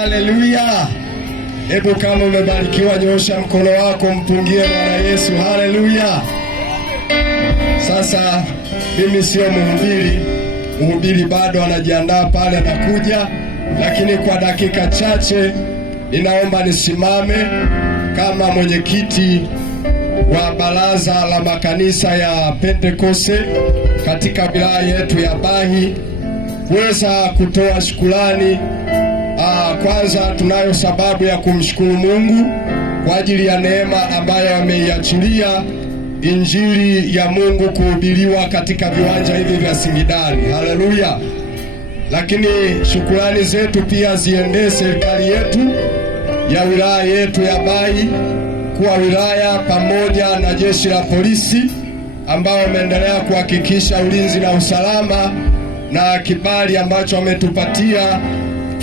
Haleluya. Hebu kama umebarikiwa nyosha mkono wako mpungie Bwana Yesu. Haleluya. Sasa mimi sio mhubiri bado anajiandaa pale anakuja, lakini kwa dakika chache ninaomba nisimame kama mwenyekiti wa baraza la makanisa ya Pentekoste katika wilaya yetu ya Bahi kuweza kutoa shukrani. Kwanza tunayo sababu ya kumshukuru Mungu kwa ajili ya neema ambayo ameiachilia Injili ya Mungu kuhubiriwa katika viwanja hivi vya Singidani. Haleluya. Lakini shukrani zetu pia ziendee serikali yetu ya wilaya yetu ya Bahi, kwa wilaya pamoja na jeshi la polisi ambao wameendelea kuhakikisha ulinzi na usalama na kibali ambacho wametupatia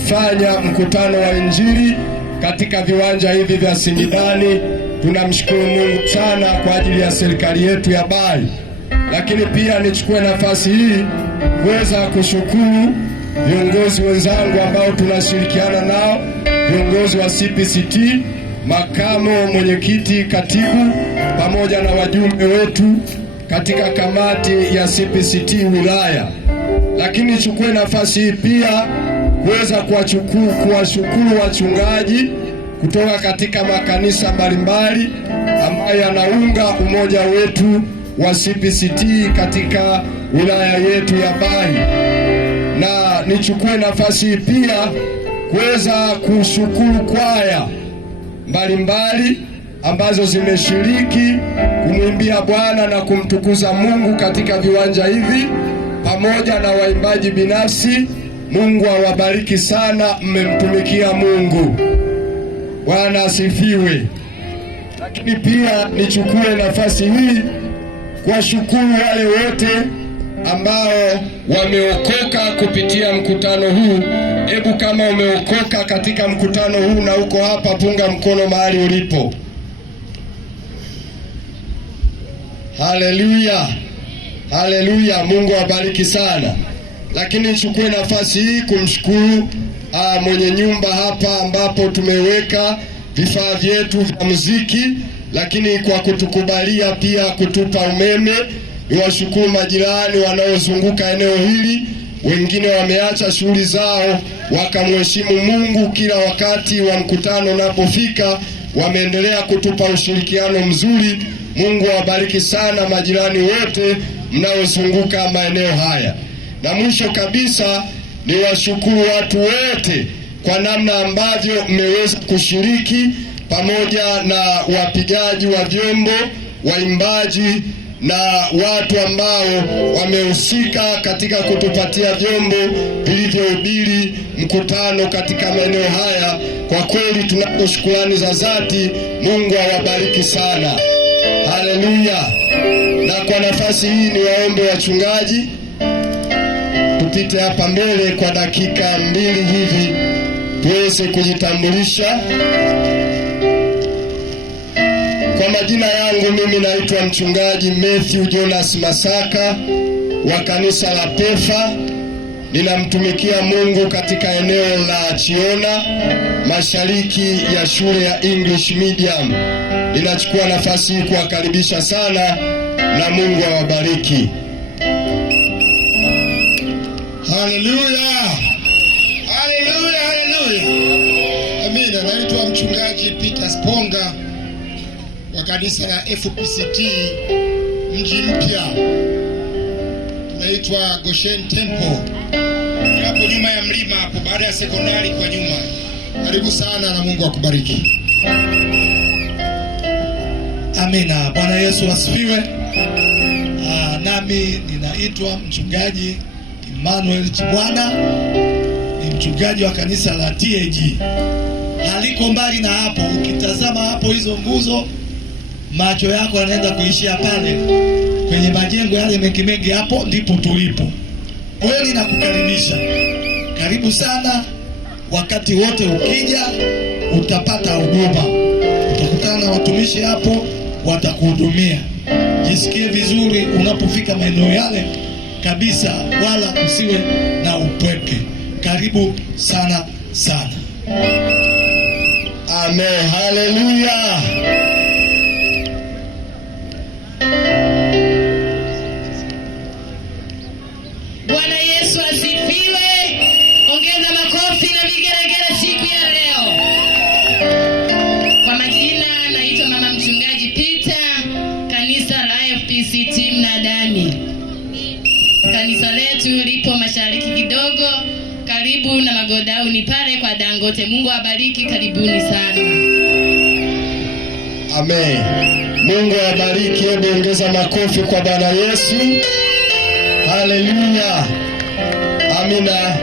fanya mkutano wa Injili katika viwanja hivi vya Singidani. Tunamshukuru Mungu sana kwa ajili ya serikali yetu ya Bahi. Lakini pia nichukue nafasi hii kuweza kushukuru viongozi wenzangu ambao tunashirikiana nao, viongozi wa CPCT, makamo mwenyekiti, katibu pamoja na wajumbe wetu katika kamati ya CPCT wilaya. Lakini nichukue nafasi hii pia kuweza kuwashukuru wachungaji kutoka katika makanisa mbalimbali ambayo yanaunga umoja wetu wa CPCT katika wilaya yetu ya Bahi. Na nichukue nafasi hii pia kuweza kushukuru kwaya mbalimbali ambazo zimeshiriki kumwimbia Bwana na kumtukuza Mungu katika viwanja hivi pamoja na waimbaji binafsi. Mungu awabariki sana, mmemtumikia Mungu. Bwana asifiwe. Lakini pia nichukue nafasi hii kuwashukuru wale wote ambao wameokoka kupitia mkutano huu. Hebu kama umeokoka katika mkutano huu na uko hapa, punga mkono mahali ulipo. Haleluya. Haleluya. Mungu awabariki sana. Lakini nichukue nafasi hii kumshukuru mwenye nyumba hapa ambapo tumeweka vifaa vyetu vya muziki, lakini kwa kutukubalia pia kutupa umeme. Niwashukuru majirani wanaozunguka eneo hili, wengine wameacha shughuli zao wakamheshimu Mungu kila wakati wa mkutano unapofika, wameendelea kutupa ushirikiano mzuri. Mungu awabariki sana majirani wote mnaozunguka maeneo haya. Na mwisho kabisa ni washukuru watu wote kwa namna ambavyo mmeweza kushiriki pamoja na wapigaji wa vyombo, waimbaji na watu ambao wamehusika katika kutupatia vyombo vilivyohubiri mkutano katika maeneo haya. Kwa kweli tunapo shukrani za dhati. Mungu awabariki sana. Haleluya. Na kwa nafasi hii ni waombe wachungaji tupite hapa mbele kwa dakika 2 hivi tuweze kujitambulisha. Kwa majina yangu mimi naitwa mchungaji Matthew Jonas Masaka wa kanisa la Pefa. Ninamtumikia Mungu katika eneo la Chiona, mashariki ya shule ya English Medium. Ninachukua nafasi hii kuwakaribisha sana na Mungu awabariki. Haleluya. Haleluya, haleluya. Amina. Naitwa mchungaji Peter Sponga wa kanisa la FPCT Mji Mpya. Tunaitwa Goshen Temple. Hapo nyuma ya mlima hapo baada ya sekondari kwa nyuma. Karibu sana na Mungu akubariki. Amina. Bwana Yesu asifiwe. Nami ninaitwa mchungaji Emmanuel Chibwana, ni mchungaji wa kanisa la TAG. Haliko mbali na hapo, ukitazama hapo hizo nguzo, macho yako yanaenda kuishia pale kwenye majengo yale mengi hapo ndipo tulipo. Kweli nakukaribisha. Karibu sana. Wakati wote ukija utapata huduma. Utakutana na watumishi hapo watakuhudumia. Jisikie vizuri unapofika maeneo yale kabisa, wala usiwe na upweke. Karibu sana sana. Amen. Haleluya. Bwana Yesu asifiwe. Ongeza makofi na vigelegele siku ya leo. Kwa majina naitwa Mama Mchungaji Peter, kanisa la FPCT Mnadani. Kanisa letu lipo mashariki kidogo, karibu na Magodauni pale kwa Dangote. Mungu awabariki, karibuni sana. Amen. Mungu awabariki. Hebu ongeza makofi kwa Bwana Yesu. Haleluya. Amina.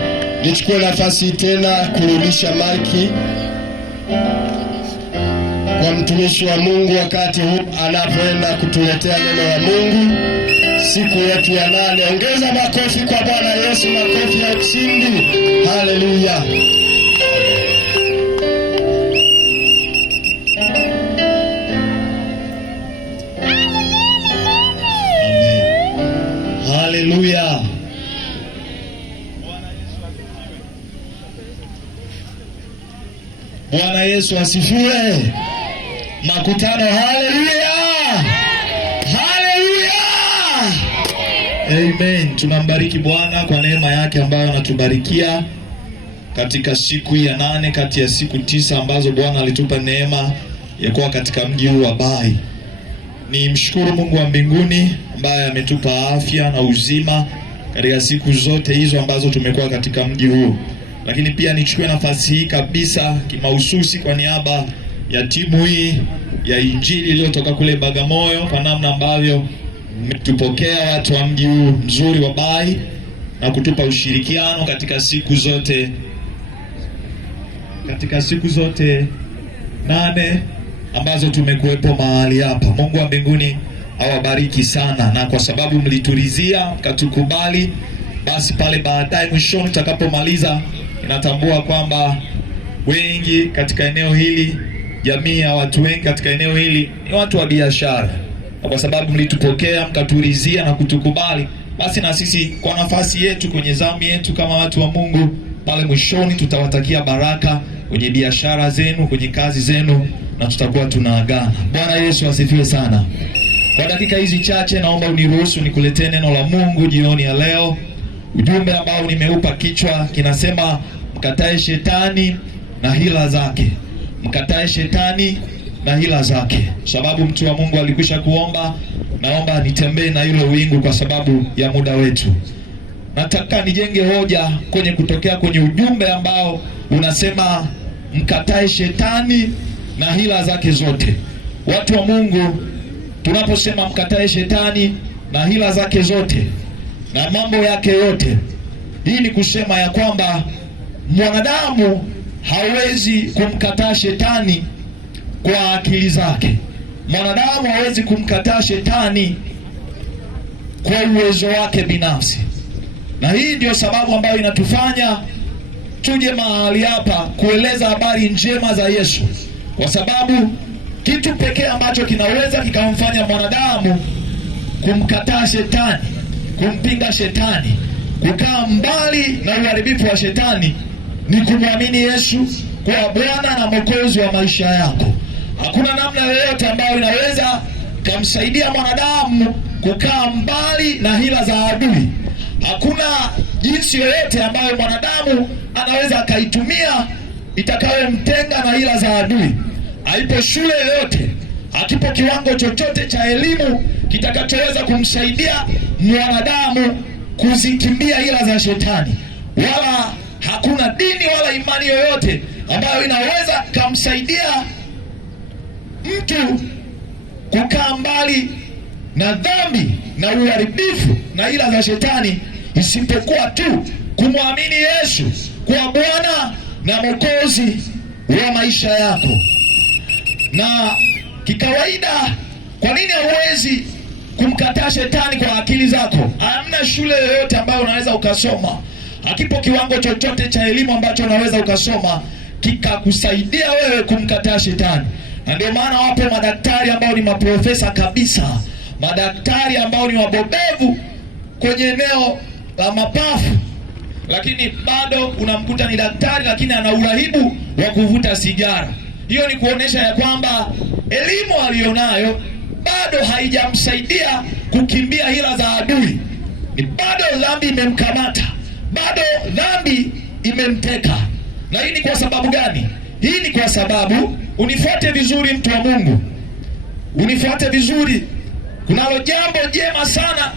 Nichukue nafasi tena kurudisha maiki kwa mtumishi wa Mungu wakati huu anapoenda kutuletea neno la Mungu siku yetu ya 8. Ongeza makofi kwa Bwana Yesu, makofi ya ushindi. Haleluya. Haleluya. Bwana Yesu asifiwe. Makutano, haleluya. Haleluya. Amen. Tunambariki Bwana kwa neema yake ambayo anatubarikia katika siku ya 8 kati ya siku 9 ambazo Bwana alitupa neema ya kuwa katika mji huu wa Bai. Ni mshukuru Mungu wa mbinguni ambaye ametupa afya na uzima katika siku zote hizo ambazo tumekuwa katika mji huu. Lakini pia nichukue nafasi hii kabisa kimahususi kwa niaba ya timu hii ya Injili iliyotoka kule Bagamoyo, kwa namna ambavyo mmetupokea watu wa mji huu mzuri wa Bai na kutupa ushirikiano katika siku zote 8 ambazo tumekuwepo mahali hapa. Mungu wa mbinguni awabariki sana, na kwa sababu mliturizia mkatukubali, basi pale baadaye mwishoni tutakapomaliza, inatambua kwamba wengi katika eneo hili, jamii ya watu wengi katika eneo hili ni watu wa biashara, na kwa sababu mlitupokea mkaturizia na kutukubali, basi na sisi kwa nafasi yetu kwenye zamu yetu kama watu wa Mungu, pale mwishoni tutawatakia baraka kwenye biashara zenu, kwenye kazi zenu, na tutakuwa tunaagana. Bwana Yesu asifiwe sana. Kwa dakika hizi chache naomba uniruhusu nikuletee neno la Mungu jioni ya leo. Ujumbe ambao nimeupa kichwa kinasema mkatae shetani na hila zake. Mkatae shetani na hila zake. Sababu mtu wa Mungu alikwisha kuomba, naomba nitembee na hilo wingu kwa sababu ya muda wetu. Nataka nijenge hoja kutokea kwenye ujumbe ambao unasema mkatae shetani na hila zake zote. Watu wa Mungu, tunaposema mkatae shetani na hila zake zote na mambo yake yote, hii ni kusema ya kwamba mwanadamu hawezi kumkataa shetani kwa akili zake. Mwanadamu hawezi kumkataa shetani kwa uwezo wake binafsi. Na hii ndio sababu ambayo inatufanya tuje mahali hapa kueleza habari njema za Yesu. Kwa sababu kitu pekee ambacho kinaweza kikamfanya mwanadamu kumkataa shetani, kumpinga shetani, kukaa mbali na uharibifu wa shetani, ni kumwamini Yesu kwa Bwana na Mwokozi wa maisha yako. Hakuna namna yoyote ambayo inaweza kumsaidia mwanadamu kukaa mbali na hila za adui. Hakuna jinsi yoyote ambayo mwanadamu anaweza akaitumia itakayomtenga na hila za adui. Haipo shule yoyote, hakipo kiwango chochote cha elimu kitakachoweza kumsaidia mwanadamu kuzikimbia hila za shetani. Wala hakuna dini wala imani yoyote ambayo inaweza kumsaidia mtu kukaa mbali na dhambi na uharibifu na hila za shetani, isipokuwa tu kumwamini Yesu kwa Bwana na Mwokozi wa maisha yako. Na kikawaida, kwa nini hauwezi kumkataa shetani kwa akili zako? Hamna shule yoyote ambayo unaweza ukasoma, hakipo kiwango chochote cha elimu ambacho unaweza ukasoma kikakusaidia wewe kumkataa shetani. Na ndio maana wapo madaktari ambao ni maprofesa kabisa, madaktari ambao ni wabobevu kwenye eneo la mapafu, lakini bado unamkuta ni daktari lakini ana urahibu wa kuvuta sigara. Hiyo ni kuonesha ya kwamba elimu aliyonayo bado haijamsaidia kukimbia hila za adui. Ni bado dhambi imemkamata, bado dhambi imemteka. Na hii ni kwa sababu gani? Hii ni kwa sababu, unifuate vizuri mtu wa Mungu, unifuate vizuri. Kunalo jambo jema sana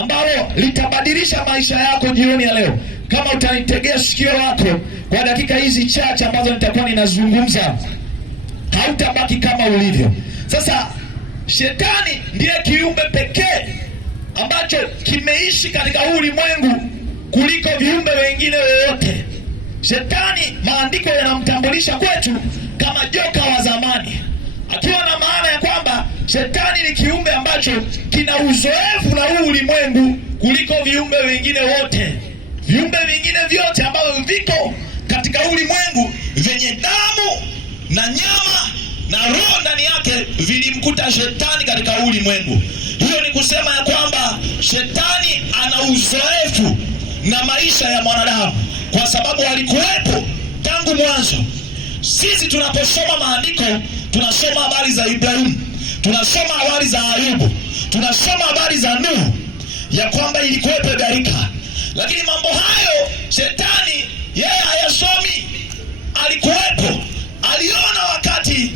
ambalo litabadilisha maisha yako jioni ya leo, kama utanitegea sikio lako kwa dakika hizi chache ambazo nitakuwa ninazungumza. Hautabaki kama ulivyo. Sasa shetani ndiye kiumbe pekee ambacho kimeishi katika huu ulimwengu kuliko viumbe wengine wote. Shetani, maandiko yanamtambulisha kwetu kama joka wa zamani, akiwa na maana ya kwamba shetani ni kiumbe ambacho kina uzoefu na huu ulimwengu kuliko viumbe wengine wote. Viumbe vingine vyote ambavyo viko katika ulimwengu vyenye damu na nyama na roho ndani yake vilimkuta shetani katika ulimwengu. Hiyo ni kusema ya kwamba shetani ana uzoefu na maisha ya mwanadamu, kwa sababu alikuwepo tangu mwanzo. Sisi tunaposoma maandiko, tunasoma habari za Ibrahimu, tunasoma habari za Ayubu, tunasoma habari za Nuhu, ya kwamba ilikuwepo gharika. Lakini mambo hayo shetani yeye hayasomi. Alikuwepo, aliona wakati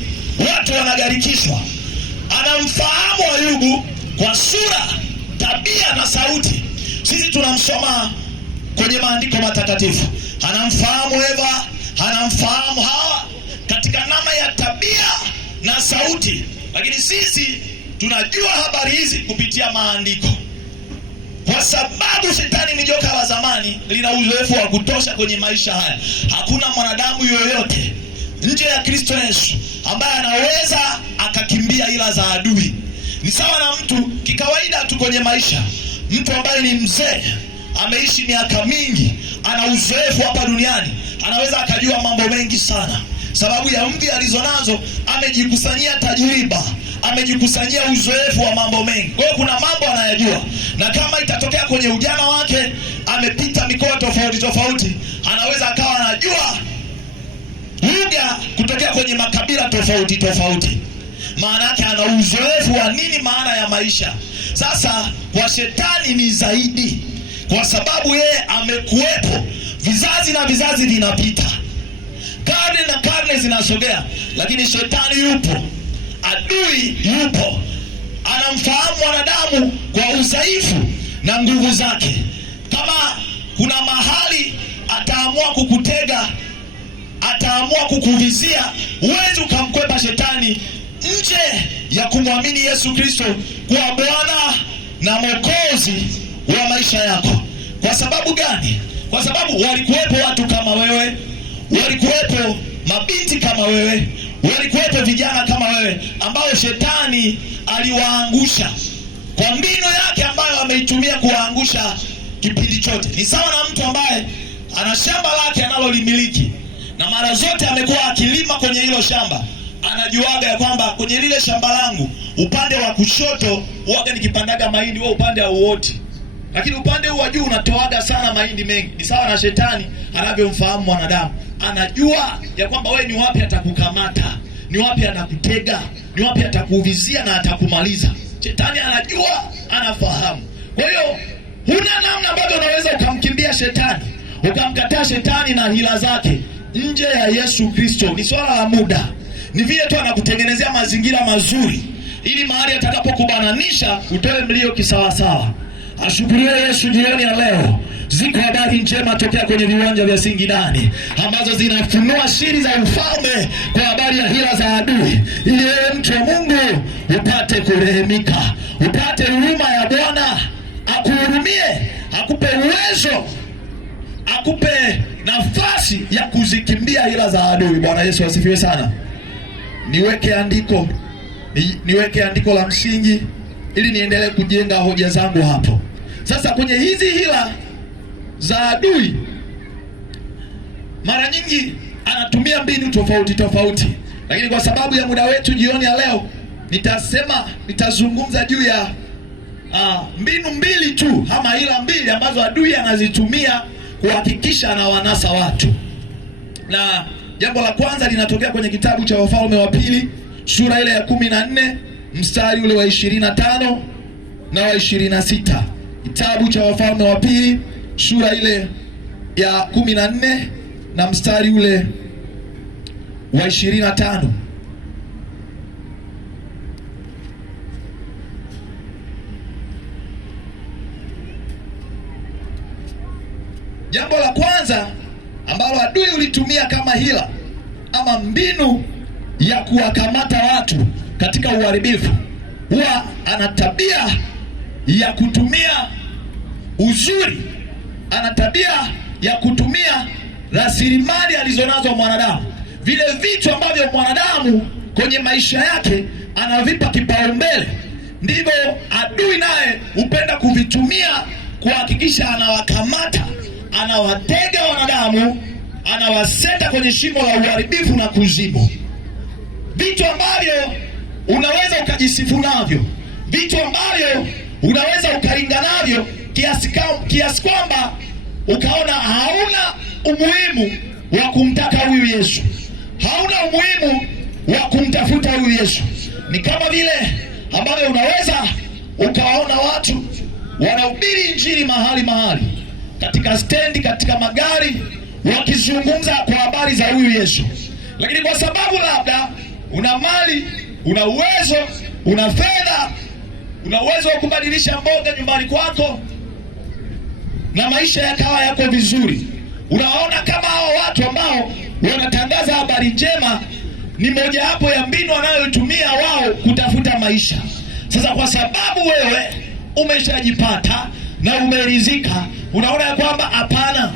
watu wanagarikishwa. Anamfahamu Ayubu kwa sura, tabia na sauti. Sisi tunamsoma kwenye maandiko matakatifu. Anamfahamu Eva, anamfahamu Hawa katika namna ya tabia na sauti. Lakini sisi tunajua habari hizi kupitia maandiko, kwa sababu shetani ni joka la zamani, lina uzoefu wa kutosha kwenye maisha haya. Hakuna mwanadamu yoyote nje ya Kristo Yesu ambaye anaweza akakimbia ila za adui. Ni sawa na mtu kikawaida tu kwenye maisha. Mtu ambaye ni mzee, ameishi miaka mingi, ana uzoefu hapa duniani, anaweza akajua mambo mengi sana. Sababu ya mvi alizonazo, amejikusanyia tajriba, amejikusanyia uzoefu wa mambo mengi. Kwa hiyo kuna mambo anayajua, na kama itatokea kwenye ujana wake amepita mikoa tofauti tofauti, anaweza akawa anajua lugha kutokea kwenye makabila tofauti tofauti. Maana yake ana uzoefu wa nini maana ya maisha. Sasa kwa shetani ni zaidi, kwa sababu yeye amekuwepo. Vizazi na vizazi vinapita, karne na karne zinasogea, lakini shetani yupo, adui yupo. Anamfahamu mwanadamu kwa udhaifu na nguvu zake. Kama kuna mahali ataamua kukutega, ataamua kukuvizia, huwezi ukamkwepa shetani nje ya kumwamini Yesu Kristo kwa Bwana na Mwokozi wa maisha yako. Kwa sababu gani? Kwa sababu walikuwepo watu kama wewe, walikuwepo mabinti kama wewe, walikuwepo vijana kama wewe ambao shetani aliwaangusha kwa mbinu yake ambayo ameitumia kuwaangusha kipindi chote. Ni sawa na mtu ambaye ana shamba lake analolimiliki, na mara zote amekuwa akilima kwenye hilo shamba. Anajuaga ya kwamba kwenye lile shamba langu upande wa kushoto huaga nikipandaga mahindi, wewe upande hauoti, lakini upande huu wa juu unatoaga sana mahindi mengi. Ni sawa na shetani anavyomfahamu mwanadamu. Anajua ya kwamba wewe ni wapi atakukamata, ni wapi atakutega, ni wapi atakuvizia na atakumaliza. Shetani anajua, anafahamu. Kwa hiyo huna namna ambavyo unaweza ukamkimbia shetani, ukamkataa shetani na hila zake nje ya Yesu Kristo. Ni swala la muda. Ni vile tu anakutengenezea mazingira mazuri ili mahali atakapokubananisha utoe mlio kisawasawa. Ashukuriwe Yesu jioni ya leo. Ziko habari njema tokea kwenye viwanja vya Singidani ambazo zinafunua siri za ufalme kwa habari ya hila za adui, ili wewe mtu wa Mungu upate kurehemika, upate huruma ya Bwana, akuhurumie, akupe uwezo, akupe nafasi ya kuzikimbia hila za adui. Bwana Yesu asifiwe sana. Niweke andiko la msingi ili niendelee kujenga hoja zangu hapo. Sasa kwenye hizi hila za adui, mara nyingi anatumia mbinu tofauti tofauti, lakini kwa sababu ya muda wetu jioni ya leo nitazungumza juu ya mbinu mbili tu, ama hila mbili ambazo adui anazitumia kuhakikisha anawanasa watu. Na Jambo la kwanza linatokea kwenye kitabu cha Wafalme wa Pili sura ile ya 14 mstari ule wa 25 na wa 26. Kitabu cha Wafalme wa Pili sura ile ya 14 na mstari ule wa 25. Jambo la kwanza ambalo adui ulitumia kama hila ama mbinu ya kuwakamata watu katika uharibifu, huwa ana tabia ya kutumia uzuri, ana tabia ya kutumia rasilimali alizonazo mwanadamu, vile vitu ambavyo mwanadamu kwenye maisha yake anavipa kipaumbele, ndivyo adui naye hupenda kuvitumia kuhakikisha anawakamata, anawatega wanadamu, anawaseta kwenye shimo la uharibifu na kuzimu. Vitu ambavyo unaweza ukajisifu navyo, vitu ambavyo unaweza ukaringa navyo kiasi kwamba ukaona hauna umuhimu wa kumtaka huyu Yesu, hauna umuhimu wa kumtafuta huyu Yesu. Ni kama vile ambavyo unaweza ukawaona watu wanahubiri injili mahali, katika stendi, katika magari, wakizungumza kwa habari za huyu Yesu, lakini kwa sababu labda una mali, una uwezo, una fedha, una uwezo wa kubadilisha mboga nyumbani kwako na maisha yakawa yako vizuri, unaona kama hao watu ambao wanatangaza habari njema ni mojawapo ya mbinu wanayotumia wao kutafuta maisha. Sasa kwa sababu wewe umeshajipata na umeridhika, unaona ya kwamba hapana,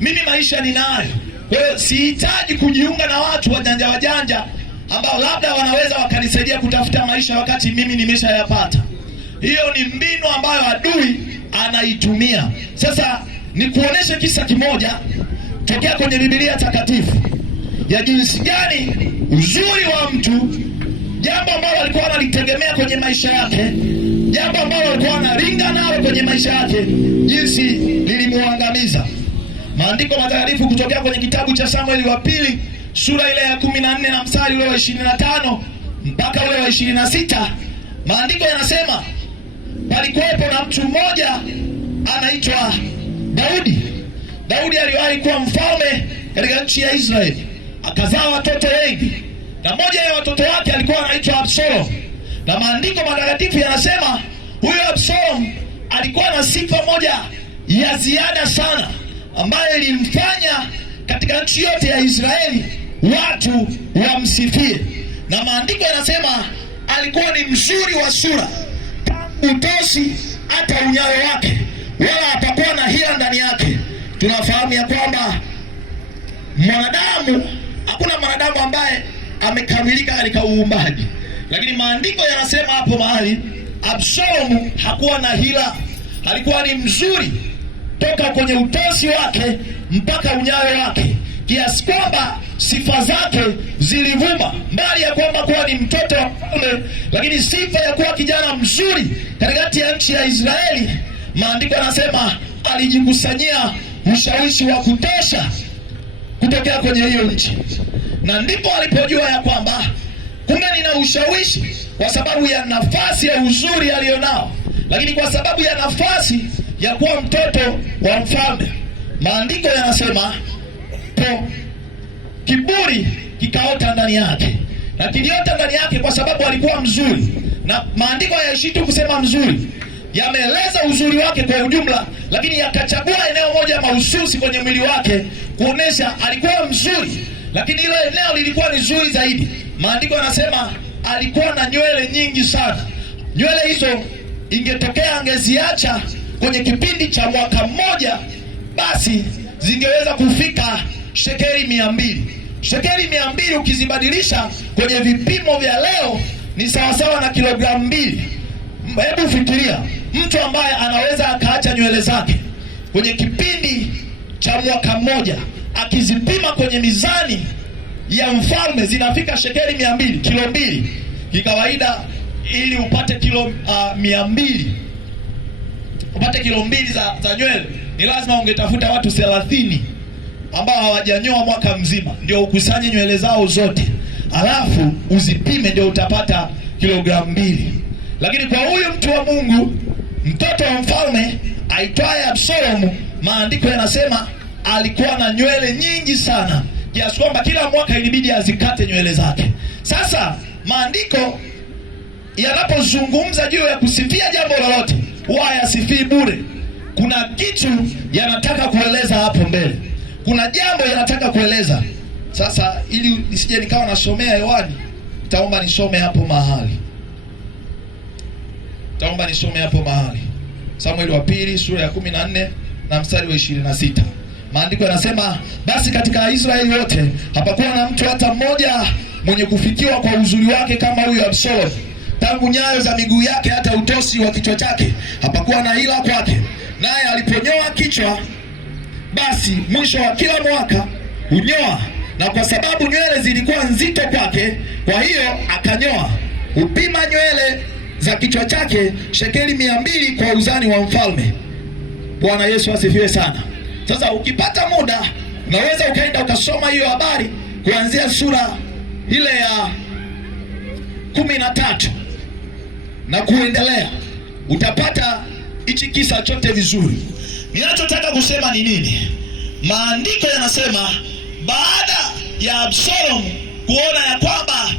mimi maisha ninayo, kwa hiyo sihitaji kujiunga na watu wajanja ambao labda wanaweza wakanisaidia kutafuta maisha wakati mimi nimeshayapata. Hiyo ni mbinu ambayo adui anaitumia. Sasa nikuoneshe kisa kimoja tokea kwenye Biblia takatifu ya jinsi gani uzuri wa mtu, jambo ambalo alikuwa analitegemea kwenye maisha yake, jambo ambalo alikuwa anaringa nalo kwenye maisha yake, jinsi lilimuangamiza. Maandiko matakatifu kutokea kwenye kitabu cha Samueli wa pili sura ile ya 14 na mstari ule wa 25 mpaka ule wa 26, maandiko yanasema palikuwepo na mtu mmoja anaitwa Daudi. Daudi aliwahi kuwa mfalme katika nchi ya Israeli, akazaa watoto wengi, na mmoja ya watoto wake alikuwa anaitwa Absalom. Na maandiko matakatifu yanasema huyo Absalom alikuwa na sifa moja ya ziada sana ambayo ilimfanya katika nchi yote ya Israeli watu wamsifie. Na maandiko yanasema alikuwa ni mzuri wa sura, utosi hata unyayo wake, wala hapakuwa na hila ndani yake. Tunafahamu ya kwamba hakuna mwanadamu ambaye amekamilika katika uumbaji, lakini maandiko yanasema hapo mahali Absalomu hakuwa na hila, alikuwa ni mzuri toka kwenye utosi wake mpaka unyayo wake, kiasi kwamba sifa zake zilivuma, mbali ya kwamba kuwa ni mtoto wa mfalme, lakini sifa ya kuwa kijana mzuri katikati ya nchi ya Israeli. Maandiko yanasema alijikusanyia ushawishi wa kutosha kutokea kwenye hiyo nchi, na ndipo alipojua ya kwamba kumbe nina ushawishi kwa sababu ya nafasi ya uzuri alionao, lakini kwa sababu ya nafasi ya kuwa mtoto wa mfalme. Maandiko yanasema kiburi kikaota ndani yake, na kiliota ndani yake kwa sababu alikuwa mzuri. Na maandiko hayaishi tu kusema mzuri, yameeleza uzuri wake kwa ujumla, lakini yakachagua eneo moja mahususi kwenye mwili wake kuonesha alikuwa mzuri, lakini ile eneo lilikuwa ni zuri zaidi. Maandiko yanasema alikuwa na nywele nyingi sana. Nywele hizo ingetokea angeziacha kwenye kipindi cha mwaka mmoja, basi zingeweza kufika shekeli 200. Shekeli 200 ukizibadilisha kwenye vipimo vya leo ni sawasawa na kilogramu 2. Hebu fikiria mtu ambaye anaweza akaacha nywele zake kwenye kipindi cha mwaka mmoja, akizipima kwenye mizani ya mfalme zinafika shekeli 200, kilo 2. Kikawaida ili upate kilo 200, upate kilo 2 za nywele ni lazima ungetafuta watu 30 ambao hawajanyoa mwaka mzima, ndio ukusanye nywele zao zote, alafu uzipime, ndio utapata kilogramu 2. Lakini kwa huyu mtu wa Mungu, mtoto wa mfalme aitwaye Absalomu, maandiko yanasema alikuwa na nywele nyingi sana, kiasi kwamba kila mwaka ilibidi azikate nywele zake. Sasa maandiko yanapozungumza juu ya kusifia jambo lolote, huwa hayasifii bure. Kuna kitu yanataka kueleza hapo mbele, kuna jambo yanataka kueleza. Sasa ili nisije nikawa nasomea hewani, nitaomba nisome hapo mahali. Samueli wa pili sura ya 14 na mstari wa 26. Maandiko yanasema, basi katika Israeli wote hapakuwa na mtu hata mmoja mwenye kufikiwa kwa uzuri wake kama huyo Absalomu. Tangu nyayo za miguu yake hata utosi wa kichwa chake hapakuwa na hila kwake. Naye aliponyoa kichwa, basi mwisho wa kila mwaka hunyoa, na kwa sababu nywele zilikuwa nzito kwake, kwa hiyo akanyoa. Upima nywele za kichwa chake shekeli 200 kwa uzani wa mfalme. Bwana Yesu asifiwe sana. Sasa ukipata muda, unaweza ukaenda ukasoma hiyo habari kuanzia sura ile ya 13 na kuendelea, utapata hichi kisa chote vizuri. Ninachotaka kusema ni nini? Maandiko yanasema baada ya Absalomu kuona ya kwamba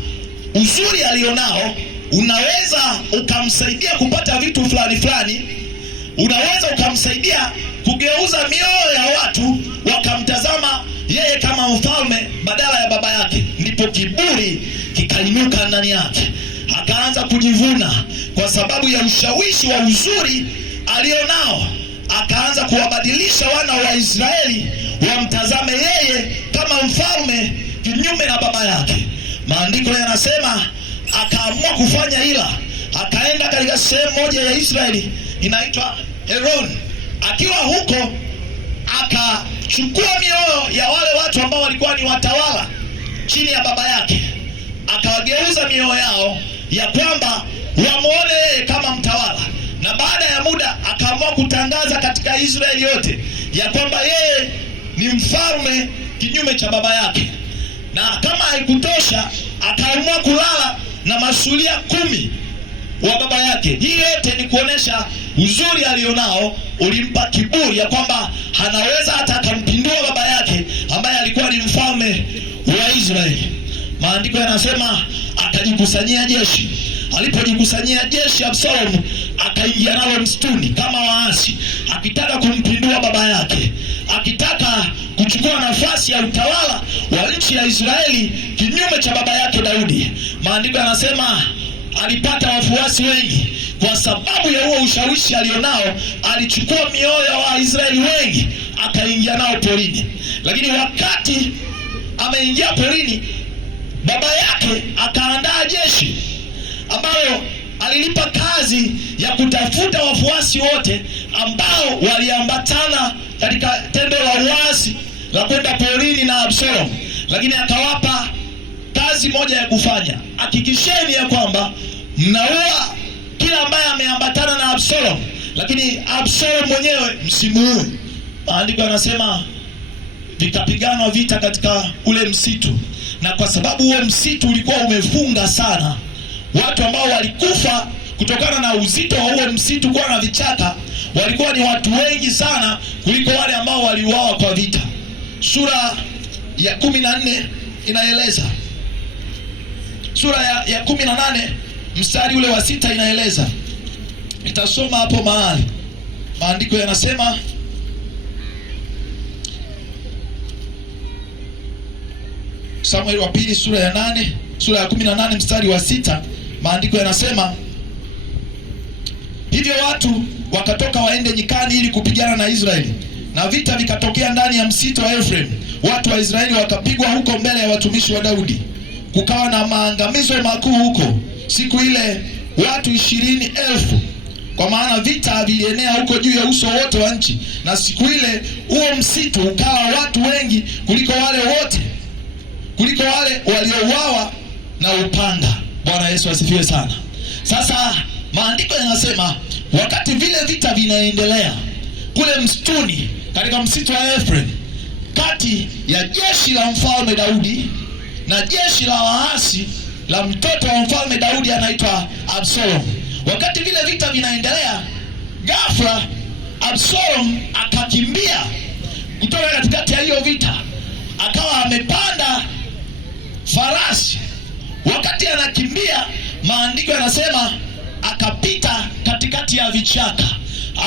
uzuri alionao unaweza ukamsaidia kupata vitu fulani fulani, unaweza ukamsaidia kugeuza mioyo ya watu wakamtazama yeye kama mfalme badala ya baba yake, ndipo kiburi kikainuka ndani yake, akaanza kujivuna kwa sababu ya ushawishi wa uzuri alionao. Akaanza kuwabadilisha wana wa Israeli wamtazame yeye kama mfalme kinyume na baba yake. Maandiko yanasema akaamua kufanya hila, akaenda katika sehemu moja ya Israeli inaitwa Heron. Akiwa huko akachukua mioyo ya wale watu ambao walikuwa ni watawala chini ya baba yake, akawageuza mioyo yao ya kwamba wamuone yeye kama mtawala. Na baada ya muda akaamua kutangaza katika Israeli yote ya kwamba yeye ni mfalme kinyume cha baba yake. Na kama haikutosha, akaamua kulala na masulia 10 wa baba yake. Hii yote ni kuonesha uzuri alionao ulimpa kiburi ya kwamba anaweza hata akampindua baba yake ambaye alikuwa ni mfalme wa Israeli. Maandiko yanasema akajikusanyia jeshi. Alipojikusanyia jeshi, Absalomu akaingia nalo msituni kama waasi, akitaka kumpindua baba yake, akitaka kuchukua nafasi ya utawala wa nchi ya Israeli kinyume cha baba yake Daudi. Maandiko yanasema alipata wafuasi wengi kwa sababu ya huo ushawishi alionao. Alichukua mioyo ya Waisraeli wengi akaingia nao porini. Lakini wakati ameingia porini, baba yake akaandaa jeshi ambalo alilipa kazi ya kutafuta wafuasi wote ambao waliambatana katika tendo la uasi la kwenda porini na Absalomu. Lakini akawapa kazi moja ya kufanya: hakikisheni ya kwamba mnaua kila ambaye ameambatana na Absalomu, lakini Absalomu mwenyewe msimuue. Maandiko yanasema vikapiganwa vita katika ule msitu, na kwa sababu huo msitu ulikuwa umefunga sana, watu ambao walikufa kutokana na uzito wa huo msitu kuwa na vichaka walikuwa ni watu wengi sana kuliko wale ambao waliuawa kwa vita. Sura ya 14 inaeleza, sura ya 18 mstari ule wa 6 inaeleza. Nitasoma hapo mahali. Maandiko yanasema, Samueli wa pili sura ya 18 mstari wa 6, maandiko yanasema, hivyo watu wakatoka waende nyikani ili kupigana na Israeli, na vita vikatokea ndani ya msitu wa Efraim. Watu wa Israeli wakapigwa huko mbele ya watumishi wa Daudi. Kukawa na maangamizo makuu huko siku ile, watu 20,000, kwa maana vita vilienea huko juu ya uso wote wa nchi. Na siku ile huo msitu ukawa watu wengi kuliko wale waliouawa na upanga. Bwana Yesu asifiwe sana. Sasa maandiko yanasema wakati vile vita vinaendelea kule msituni katika msitu wa Efraim, kati ya jeshi la mfalme Daudi na jeshi la waasi la mtoto wa mfalme Daudi anaitwa Absalom. Wakati vile vita vinaendelea, ghafla Absalom akakimbia kutoka katikati ya hiyo vita, akawa amepanda farasi. Wakati anakimbia, maandiko yanasema akapita katikati ya vichaka.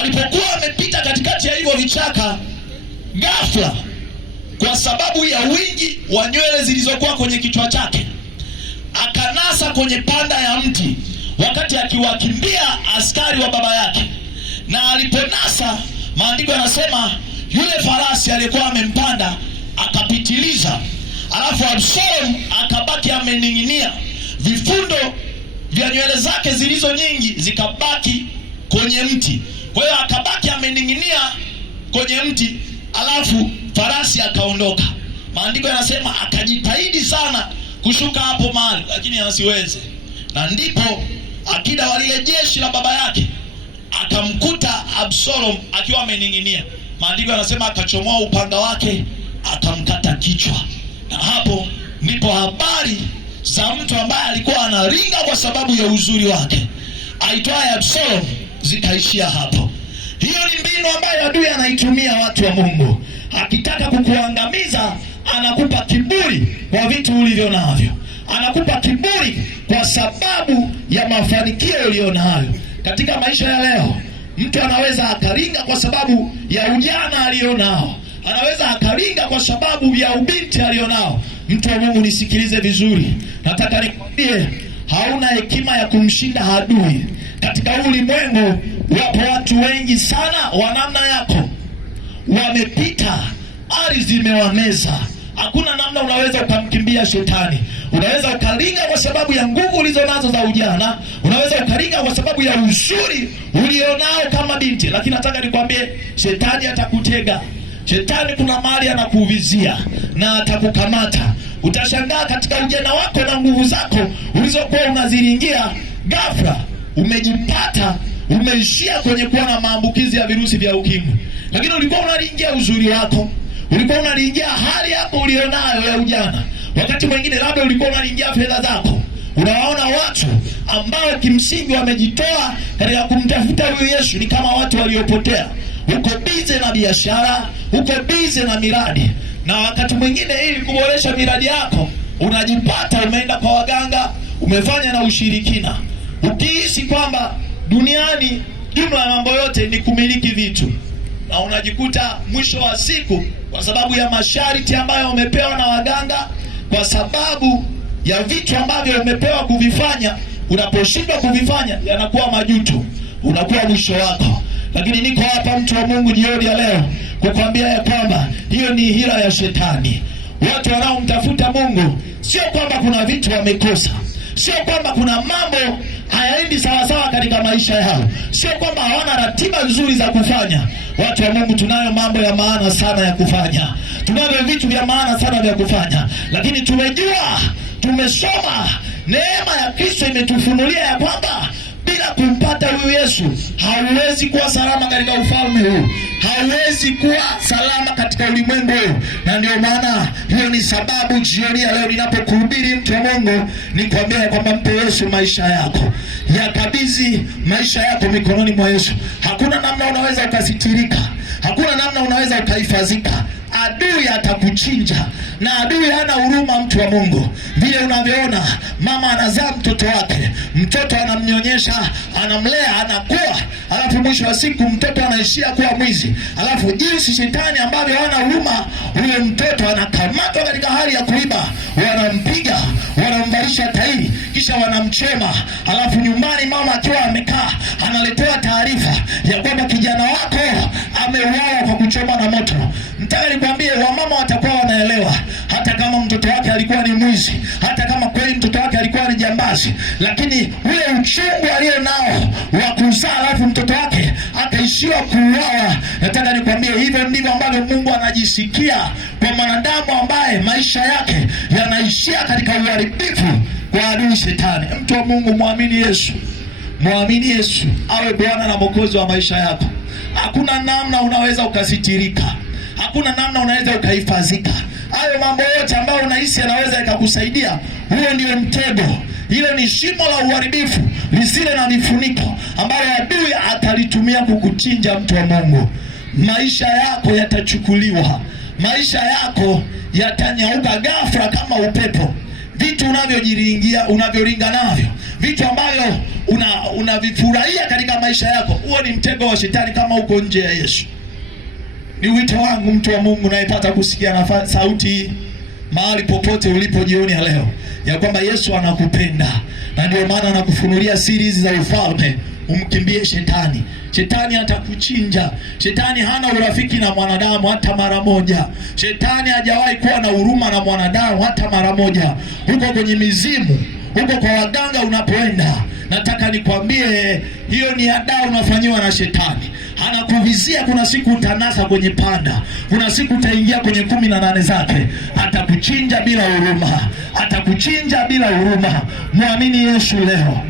Alipokuwa amepita katikati ya hivyo vichaka, ghafla kwa sababu ya wingi wa nywele zilizokuwa kwenye kichwa chake, akanasa kwenye panda ya mti wakati akiwakimbia askari wa baba yake. Na aliponasa, maandiko yanasema yule farasi aliyekuwa amempanda akapitiliza, alafu Absalom akabaki amening'inia. Vifundo vya nywele zake zilizo nyingi zikabaki kwenye mti. Kwa hiyo akabaki amening'inia kwenye mti, alafu farasi akaondoka. Maandiko yanasema akajitahidi sana kushuka hapo mahali, lakini asiweze. Na ndipo akida wa lile jeshi la baba yake akamkuta Absalom akiwa amening'inia. Maandiko yanasema akachomoa upanga wake akamkata kichwa. Na hapo ndipo habari za mtu ambaye alikuwa anaringa kwa sababu ya uzuri wake aitwaye Absalom zikaishia hapo. Hiyo ni mbinu ambayo adui anaitumia, watu wa Mungu. Akitaka kukuangamiza, anakupa kiburi kwa vitu ulivyo navyo. Anakupa kiburi kwa sababu ya mafanikio ulionayo. Katika maisha ya leo, mtu anaweza akaringa kwa sababu ya ujana alionao. Anaweza akaringa kwa sababu ya ubinti alionao. Mtu wa Mungu, nisikilize vizuri. Nataka nikwambie, hauna hekima ya kumshinda adui. Katika ulimwengu wapo watu wengi sana wa namna yako, wamepita, ardhi zimewameza. Hakuna namna unaweza ukamkimbia shetani. Unaweza ukaringa kwa sababu ya nguvu ulizonazo za ujana. Unaweza ukaringa kwa sababu ya uzuri ulionao kama binti. Lakini nataka nikwambie, shetani atakutega. Shetani kuna mahali anakuvizia na atakukamata. Utashangaa katika ujana wako na nguvu zako ulizokuwa unaziringia, ghafla umejipata umeishia kwenye kuwa na maambukizi ya virusi vya ukimwi. Lakini ulikuwa unaringia uzuri wako, ulikuwa unaringia hali yako ulionayo ya ujana. Wakati mwingine labda ulikuwa unaringia fedha zako. Unawaona watu ambao kimsingi wamejitoa katika kumtafuta huyu Yesu ni kama watu waliopotea. Uko bize na biashara, uko bize na miradi, na wakati mwingine ili kuboresha miradi yako unajipata umeenda kwa waganga, umefanya na ushirikina, ukihisi kwamba duniani jumla ya mambo yote ni kumiliki vitu. Na unajikuta mwisho wa siku, kwa sababu ya masharti ambayo umepewa na waganga, kwa sababu ya vitu ambavyo umepewa kuvifanya, unaposhindwa kuvifanya yanakuwa majuto, unakuwa mwisho wako. Lakini niko hapa, mtu wa Mungu, jioni ya leo kukwambia ya kwamba hiyo ni hila ya shetani. Watu wanaomtafuta Mungu, sio kwamba kuna vitu wamekosa, sio kwamba kuna mambo hayaendi sawa sawa katika maisha yao, sio kwamba hawana ratiba nzuri za kufanya. Watu wa Mungu, tunayo mambo ya maana sana ya kufanya, tunavyo vitu vya maana sana vya kufanya, lakini tumejua, tumesoma, neema ya Kristo imetufunulia ya kwamba bila kumpata huyu Yesu hauwezi kuwa salama katika ufalme huu, hauwezi kuwa salama katika ulimwengu huu. Na ndio maana hiyo ni sababu jioni ya leo ninapokuhubiri, mtu wa Mungu, nikwambia kwamba mpe Yesu maisha yako, yakabidhi maisha yako mikononi mwa Yesu. Hakuna namna unaweza ukasitirika, hakuna namna unaweza ukahifadhika. Adui atakuchinja, na adui hana huruma, mtu wa Mungu. Vile unavyoona mama anazaa mtoto wake, mtoto anamnyonyesha, anamlea, anakuwa, alafu mwisho wa siku mtoto anaishia kuwa mwizi. Alafu jinsi shetani ambavyo hana huruma, huyo mtoto anakamatwa katika hali ya kuiba, wanampiga, wanamvalisha tairi, kisha wanamchema. Alafu nyumbani mama akiwa amekaa analetewa taarifa ya kwamba kijana wako ameuawa kwa kuchoma na moto. Nataka nikwambie, wamama watakuwa wanaelewa, hata kama mtoto wake alikuwa ni mwizi, hata kama kweli mtoto wake alikuwa ni jambazi, lakini ule uchungu alio nao wa kuzaa alafu mtoto wake akaishiwa kuuawa. Nataka nikwambie, hivyo ndivyo ambavyo Mungu anajisikia kwa mwanadamu ambaye maisha yake yanaishia katika uharibifu kwa adui shetani. Mtu wa Mungu, muamini Yesu, muamini Yesu awe Bwana na Mwokozi wa maisha yako. Hakuna namna unaweza ukasitirika, hakuna namna unaweza ukahifadhika. Hayo mambo yote ambayo unahisi yanaweza yakakusaidia, huo ndio mtego. Hilo ni shimo la uharibifu lisile na vifuniko ambalo adui atalitumia kukuchinja, mtu wa Mungu. Maisha yako yatachukuliwa, maisha yako yatanyauka ghafla kama upepo. Vitu unavyoringa navyo, vitu ambavyo unavifurahia katika maisha yako, huo ni mtego wa shetani kama uko nje ya Yesu. Ni wito wangu, mtu wa Mungu, naipata kusikia sauti mahali popote ulipo jioni ya leo, ya kwamba Yesu anakupenda, na ndio maana anakufunulia siri hizi za ufalme. Umkimbie shetani. Shetani atakuchinja. Shetani hana urafiki na mwanadamu hata mara moja. Shetani hajawahi kuwa na huruma na mwanadamu hata mara moja. Huko kwenye mizimu, huko kwa waganga unapoenda, nataka nikwambie, hiyo ni adaa unafanyiwa na shetani. Anakuvizia, kuna siku utanasa kwenye panda, kuna siku utaingia kwenye 18 zake. Atakuchinja bila huruma, atakuchinja bila huruma. Muamini Yesu leo,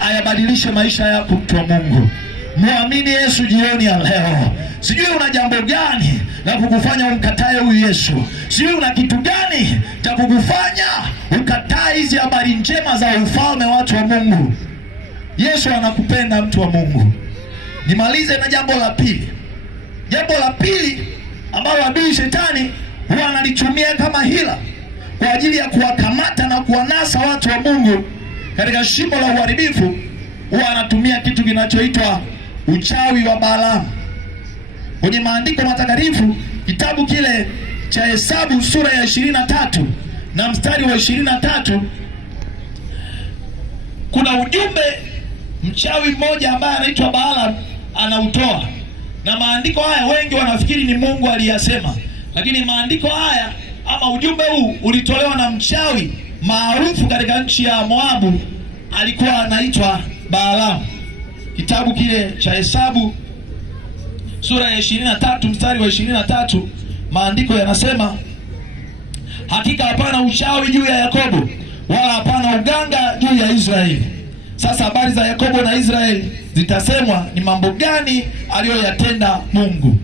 ayabadilishe maisha yako, mtu wa Mungu. Muamini Yesu jioni ya leo. Sijui una jambo gani la kukufanya umkatae huyu Yesu. Sijui una kitu gani cha kukufanya ukatae hizi habari njema za ufalme, watu wa Mungu. Yesu anakupenda, mtu wa Mungu. Nimalize na jambo la pili. Jambo la pili ambalo adui shetani huwa analitumia kama hila kwa ajili ya kuwakamata na kuwanasa watu wa Mungu katika shimo la uharibifu, huwa anatumia kitu kinachoitwa uchawi wa Balaamu. Kwenye maandiko matakatifu, kitabu kile cha Hesabu sura ya 23 na mstari wa 23, kuna ujumbe mchawi mmoja ambaye anaitwa Balaamu anautoa. Na maandiko haya wengi wanafikiri ni Mungu aliyasema, lakini maandiko haya ama ujumbe huu ulitolewa na mchawi maarufu katika nchi ya Moabu, alikuwa anaitwa Balaamu. Kitabu kile cha Hesabu sura ya 23 mstari wa 23, maandiko yanasema, hakika hapana uchawi juu ya Yakobo, wala hapana uganga juu ya Israeli. Sasa habari za Yakobo na Israeli zitasemwa ni mambo gani aliyoyatenda Mungu.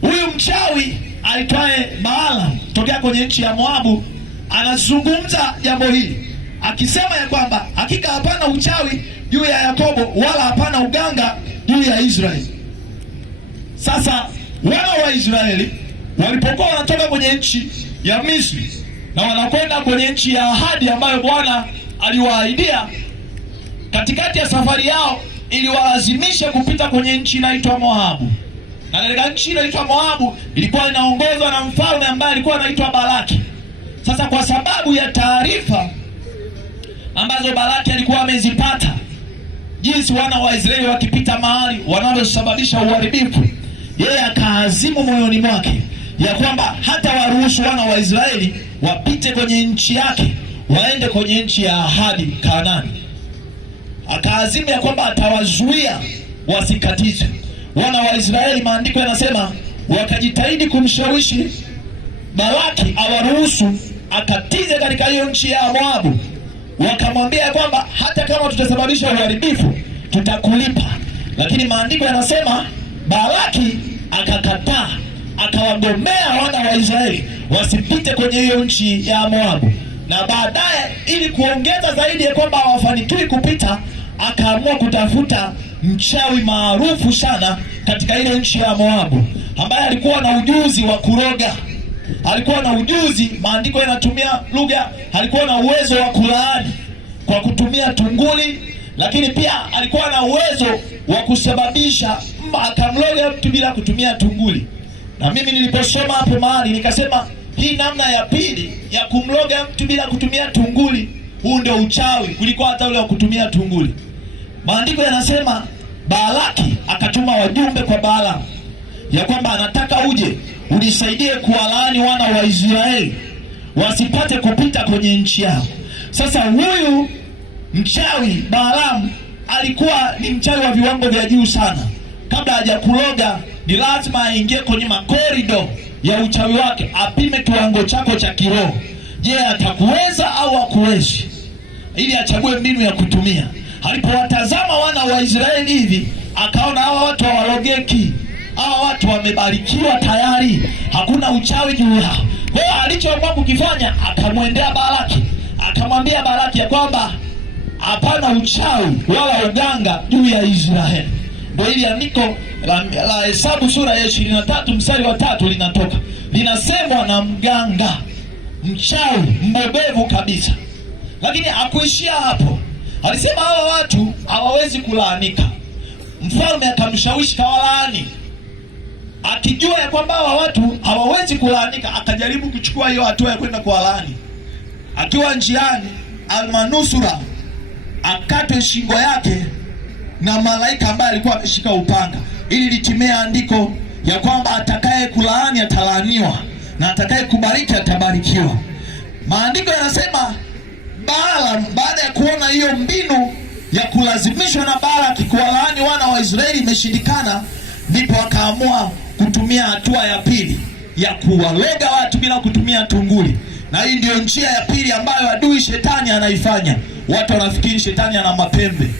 Huyu mchawi aitwaye Balaamu tokea kwenye nchi ya Moabu anazungumza jambo hili, akisema ya kwamba hakika hapana uchawi juu ya Yakobo, wala hapana uganga juu ya Israeli. Sasa wana wa Israeli walipokuwa wanatoka kwenye nchi ya Misri na wanakwenda kwenye nchi ya ahadi ambayo Bwana aliwaahidia, katikati ya safari yao iliwalazimisha kupita kwenye nchi inaitwa Moabu. Na katika nchi inaitwa Moabu ilikuwa inaongozwa na mfalme ambaye alikuwa anaitwa Balaki. Sasa kwa sababu ya taarifa ambazo Balaki alikuwa amezipata, jinsi wana wa Israeli wakipita mahali wanavyosababisha uharibifu, yeye akaazimu moyoni mwake ya kwamba hata waruhusu wana wa Israeli wapite kwenye nchi yake, waende kwenye nchi ya ahadi Kanaani. Akaazimu ya kwamba atawazuia wasikatize wana wa Israeli. Maandiko yanasema wakajitahidi kumshawishi Balaki awaruhusu akatize katika hiyo nchi ya Moabu. Wakamwambia kwamba hata kama tutasababisha uharibifu tutakulipa. Lakini maandiko yanasema Balaki akakataa, akawagomea wana wa Israeli wasipite kwenye hiyo nchi ya Moabu. Na baadaye, ili kuongeza zaidi ya kwamba hawafanikiwi kupita, akaamua kutafuta mchawi maarufu sana katika ile nchi ya Moabu ambaye alikuwa na ujuzi wa kuroga. Alikuwa na ujuzi, maandiko yanatumia lugha, alikuwa na uwezo wa kulaani kwa kutumia tunguli, lakini pia alikuwa na uwezo wa kusababisha akamloga mtu bila kutumia tunguli. Na mimi niliposoma hapo mahali nikasema, hii namna ya pili ya kumloga mtu bila kutumia tunguli, huu ndio uchawi kuliko hata ule wa kutumia tunguli. Maandiko yanasema Balaki akatuma wajumbe kwa Balaamu ya kwamba anataka uje unisaidie kuwalaani wana wa Israeli wasipate kupita kwenye nchi yao. Sasa huyu mchawi Balaamu alikuwa ni mchawi wa viwango vya juu sana. Kabla hajakuloga ni lazima aingie kwenye makorido ya uchawi wake, apime kiwango chako cha kiroho. Je, atakuweza au hakuwezi, ili achague mbinu ya kutumia. Alipowatazama wana wa Israeli hivi, akaona hawa watu hawalogeki, hawa watu wamebarikiwa tayari, hakuna uchawi juu yao. Kwa hiyo alichoamua kukifanya, akamwendea Balaki, akamwambia Balaki ya kwamba hapana uchawi wala uganga juu ya Israeli. Ndio hili andiko la Hesabu sura ya 23 mstari wa 3 linatoka, linasemwa na mganga mchawi mbobevu kabisa. Lakini hakuishia hapo, alisema hawa watu hawawezi kulaanika. Mfalme akamshawishi kawalaani, akijua ya kwamba hawa watu hawawezi kulaanika, akajaribu kuchukua hiyo hatua ya kwenda kuwalaani. Akiwa njiani, almanusura akate shingo yake na malaika ambaye alikuwa ameshika upanga, ili litimie andiko ya kwamba atakaye kulaani atalaaniwa na atakaye kubariki atabarikiwa. Maandiko yanasema Balaam baada ya kuona hiyo mbinu ya kulazimishwa na Balaki kuwalaani wana wa Israeli imeshindikana, ndipo akaamua kutumia hatua ya pili ya kuwaloga watu bila kutumia tunguli. Na hii ndio njia ya pili ambayo adui shetani anaifanya. Watu wanafikiri shetani ana mapembe,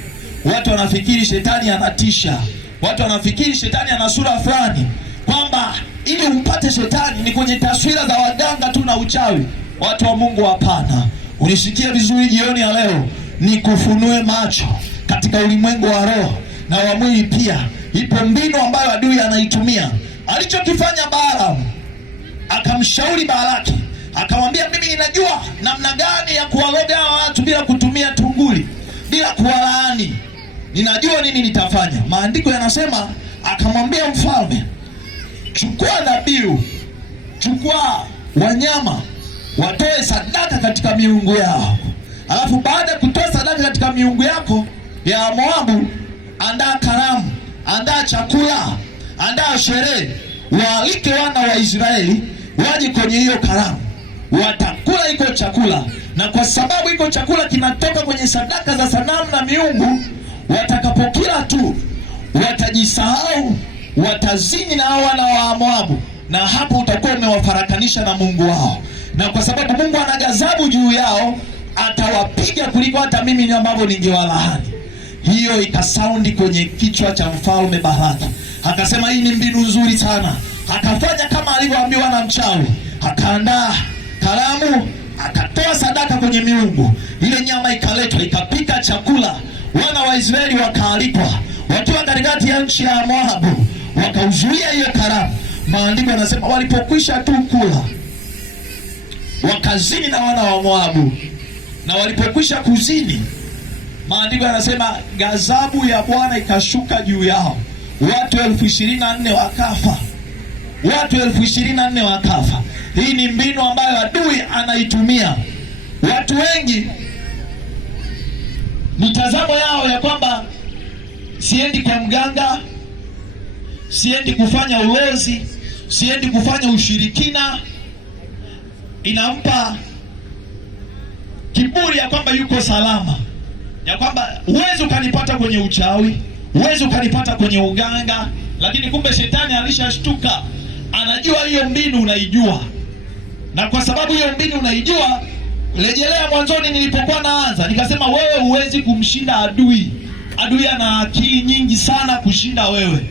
watu wanafikiri shetani anatisha, watu wanafikiri shetani ana sura fulani, kwamba ili umpate shetani ni kwenye taswira za waganga tu na uchawi. Watu wa Mungu, hapana. Unisikie vizuri jioni ya leo, ni kufunue macho katika ulimwengu wa roho na wa mwili pia. Ipo mbinu ambayo adui anaitumia. Alichokifanya Balaam, akamshauri Balaki, akamwambia mimi ninajua namna gani ya kuwaloga watu bila kutumia tunguli, bila kuwalaani. Ninajua nini nitafanya. Maandiko yanasema akamwambia mfalme, chukua dhabihu, chukua wanyama, watoe sadaka katika miungu yao. Alafu baada ya kutoa sadaka katika miungu yako ya Moabu, andaa karamu, andaa chakula, andaa sherehe, waalike wana wa Israeli waje kwenye hiyo karamu. Watakula hiko chakula, na kwa sababu hiko chakula kinatoka kwenye sadaka za sanamu na miungu, watakapokila tu watajisahau, watazini na wana wa Moabu, na hapo utakuwa umewafarakanisha na Mungu wao. Na kwa sababu Mungu ana ghadhabu juu yao, atawapiga kuliko hata mimi ambavyo ningewalaani. Hiyo ikasaundi kwenye kichwa cha mfalme Balaki. Akasema hii ni mbinu nzuri sana. Akafanya kama alivyoambiwa na mchawi, akaandaa karamu, akatoa sadaka kwenye miungu. Ile nyama ikaletwa, ikapika chakula, wana wa Israeli wakaalikwa, wakiwa katikati ya nchi ya Moabu, wakauzuia hiyo karamu. Maandiko yanasema walipokwisha tu kula, wakazini na wana wa Moabu, na walipokwisha kuzini, maandiko yanasema ghadhabu ya Bwana ikashuka juu yao. Watu 24,000 wakafa, watu 24,000 wakafa. Hii ni mbinu ambayo adui anaitumia. Watu wengi mitazamo yao ya kwamba siendi kwa mganga, siendi kufanya ulozi, siendi kufanya ushirikina, inampa kiburi ya kwamba yuko salama, ya kwamba huwezi ukanipata kwenye uchawi, huwezi ukanipata kwenye uganga. Lakini kumbe shetani alishashtuka, anajua hiyo mbinu unaijua. Na kwa sababu hiyo mbinu unaijua, rejelea mwanzoni nilipokuwa naanza, nikasema wewe huwezi kumshinda adui. Adui ana akili nyingi sana kushinda wewe.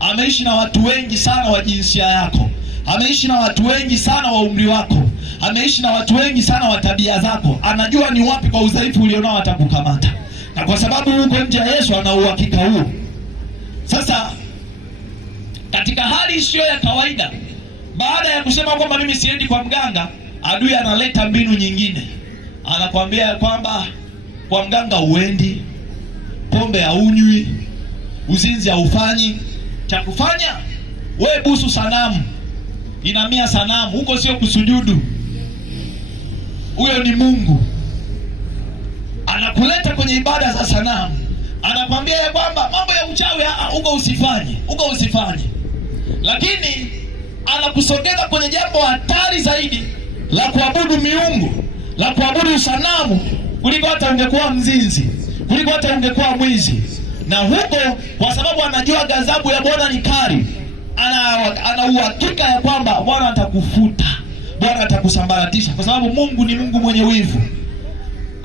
Ameishi na watu wengi sana wa jinsia yako, ameishi na watu wengi sana wa umri wako, ameishi na watu wengi sana wa tabia zako. Anajua ni wapi kwa udhaifu ulionao atakukamata. Na kwa sababu huko nje ya Yesu ana uhakika huo. Sasa katika hali isiyo ya kawaida, baada ya kusema kwamba mimi siendi kwa mganga, adui analeta mbinu nyingine. Anakuambia kwamba kwa mganga uendi, pombe haunywi, uzinzi haufanyi. Cha kufanya wewe busu sanamu, inamia sanamu. Huko sio kusujudu, huyo ni Mungu. Anakuleta kwenye ibada za sanamu, anakwambia ya kwamba mambo ya uchawi huko usifanye, huko usifanye. Lakini anakusogeza kwenye jambo hatari zaidi la kuabudu miungu, la kuabudu sanamu, kuliko hata ungekuwa mzinzi, kuliko hata ungekuwa mwizi. Na huko kwa sababu anajua ghadhabu ya Bwana ni kali, ana uhakika ya kwamba Bwana atakufuta, Bwana atakusambaratisha, kwa sababu Mungu ni Mungu mwenye wivu.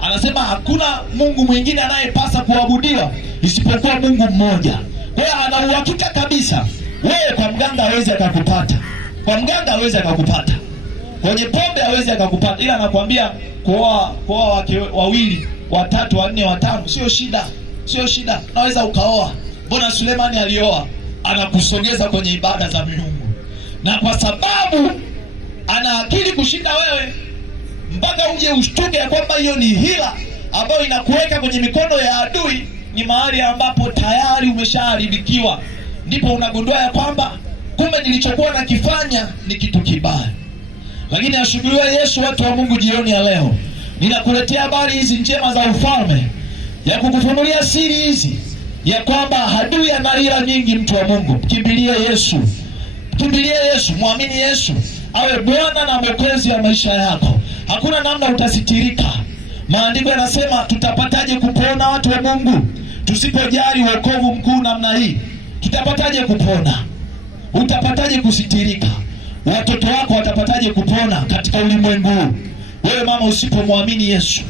Anasema hakuna Mungu mwingine anayepasa kuabudiwa isipokuwa Mungu mmoja. Kwa hiyo ana uhakika kabisa Wewe kwa mganga hawezi akakupata, kwa mganga hawezi akakupata, kwenye pombe hawezi akakupata, ila anakuambia kuoa wake wawili, watatu, wanne, watano sio shida, sio shida, naweza ukaoa. Mbona Sulemani alioa? Anakusogeza kwenye ibada za miungu, na kwa sababu ana akili kushinda wewe, mpaka uje ushtuke ya kwamba hiyo ni hila ambayo inakuweka kwenye mikono ya adui, ni mahali ambapo tayari umeshaharibikiwa. Ndipo unagundua ya kwamba kumbe nilichokuwa nakifanya ni kitu kibaya. Lakini ashukuriwe Yesu, watu wa Mungu, jioni ya leo ninakuletea habari hizi njema za ufalme, ya kukufunulia siri hizi ya kwamba adui ana hila nyingi. Mtu wa Mungu, kimbilie Yesu, kimbilie Yesu, muamini Yesu awe Bwana na Mwokozi wa maisha yako. Hakuna namna utasitirika. Maandiko yanasema tutapataje kupona, watu wa Mungu, tusipojali wokovu mkuu namna hii? Tutapataje kupona? Utapataje kusitirika? Watoto wako watapataje kupona katika ulimwengu huu? Wewe mama, usipomwamini Yesu,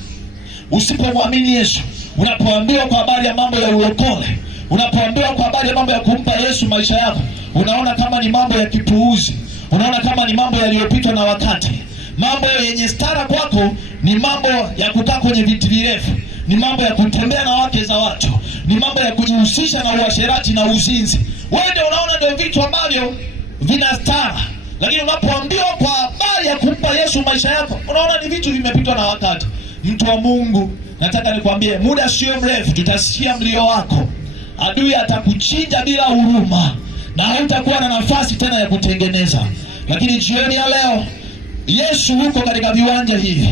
usipomwamini Yesu, unapoambiwa kwa habari ya mambo ya ulokole, unapoambiwa kwa habari ya mambo ya kumpa Yesu maisha yako, unaona kama ni mambo ya kipuuzi, unaona kama ni mambo yaliyopitwa na wakati. Mambo yenye stara kwako ni mambo ya kukaa kwenye viti virefu, ni mambo ya kutembea na wake za watu, ni mambo ya kujihusisha na uasherati na uzinzi. Wewe ndio unaona ndio vitu ambavyo vina stara, lakini unapoambiwa kwa habari ya kumpa Yesu maisha yako, unaona ni vitu vimepitwa na wakati. Mtu wa Mungu, nataka nikwambie, muda sio mrefu tutasikia mlio wako. Adui atakuchinja bila huruma na hautakuwa na nafasi tena ya kutengeneza. Lakini jioni ya leo Yesu yuko katika viwanja hivi.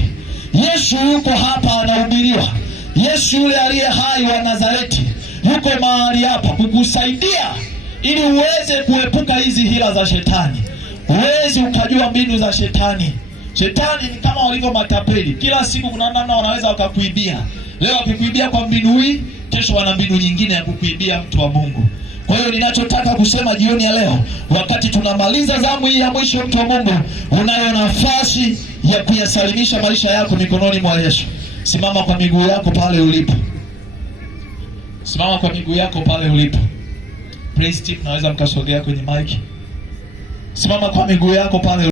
Yesu yuko hapa anahubiriwa. Yesu yule aliye hai wa Nazareti yuko mahali hapa kukusaidia ili uweze kuepuka hizi hila za shetani. Uweze ukajua mbinu za shetani. Shetani ni kama walivyo matapeli. Kila siku kuna namna wanaweza wakakuibia. Leo wakikuibia kwa mbinu hii, kesho wana mbinu nyingine ya kukuibia, mtu wa Mungu. Kwa hiyo ninachotaka kusema jioni ya leo, wakati tunamaliza zamu hii ya mwisho, mtu wa Mungu, unayo nafasi ya kuyasalimisha maisha yako mikononi mwa Yesu. Simama kwa miguu yako pale ulipo. Simama kwa miguu yako pale ulipo. Praise team, naweza mkasogea kwenye mic. Simama kwa miguu yako pale.